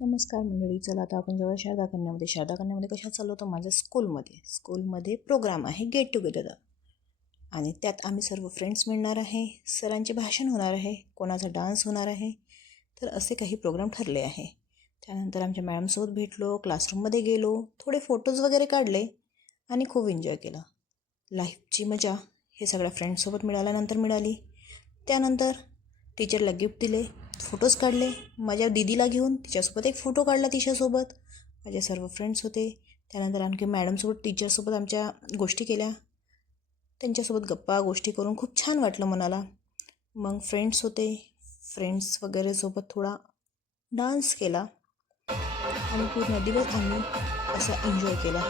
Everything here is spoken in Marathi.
नमस्कार मंडळी. चला आता आपण जेव्हा शारदा कन्यामध्ये कशा चाललो तर माझ्या स्कूलमध्ये प्रोग्राम आहे, गेट टुगेदर. आणि त्यात आम्ही सर्व फ्रेंड्स मिळणार आहे, सरांचे भाषण होणार आहे, कोणाचा डान्स होणार आहे. तर असे काही प्रोग्राम ठरले आहे. त्यानंतर आमच्या मॅडमसोबत भेटलो, क्लासरूममध्ये गेलो, थोडे फोटोज वगैरे काढले आणि खूप एन्जॉय केला. लाईफची मजा हे सगळ्या फ्रेंड्ससोबत मिळाल्यानंतर मिळाली. त्यानंतर टीचरला गिफ्ट दिले, फोटोज काढले. माझ्या दीदीला घेऊन तिच्यासोबत एक फोटो काढला तिच्यासोबत. माझे सर्व फ्रेंड्स होते. त्यानंतर आणखी मॅडमसोबत टीचरसोबत आमच्या गोष्टी केल्या. त्यांच्यासोबत गप्पा गोष्टी करून खूप छान वाटलं मनाला. मग फ्रेंड्स होते, फ्रेंड्स वगैरे सोबत थोडा डान्स केला आणि पूर्ण दिवस आम्ही असा एन्जॉय केला.